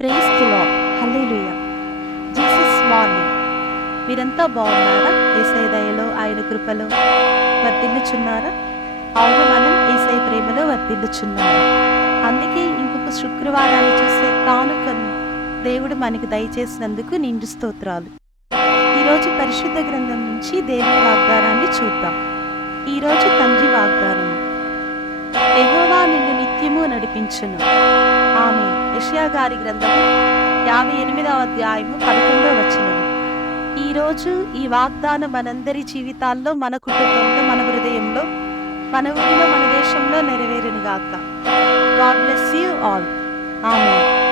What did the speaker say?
Praise the Lord. Hallelujah. Jesus morning. మీరంతా బాగున్నారా? యేసయ్య దయలో ఆయన కృపలో వర్ధిల్లుచున్నారా? అవును, మనం యేసయ్య ప్రేమలో వర్ధిల్లుచున్నాము. అందుకే ఇంకొక శుక్రవారాన్ని చూసే కానుకను దేవుడు మనకి దయచేసినందుకు నిండు స్తోత్రాలు. ఈరోజు పరిశుద్ధ గ్రంథం నుంచి దేవుని వాగ్దానాన్ని చూద్దాం. ఈరోజు తండ్రి వాగ్దానం. యెహోవా నిన్ను నిత్యము నడిపించును. ఆమె యెషయా గారి గ్రంథము 58వ అధ్యాయము 11వ వచనం. ఈరోజు ఈ వాగ్దానం మనందరి జీవితాల్లో, మన కుటుంబంలో, మన హృదయంలో, మన ఊరిలో, మన దేశంలో నెరవేరును గాక. God bless you all. Amen.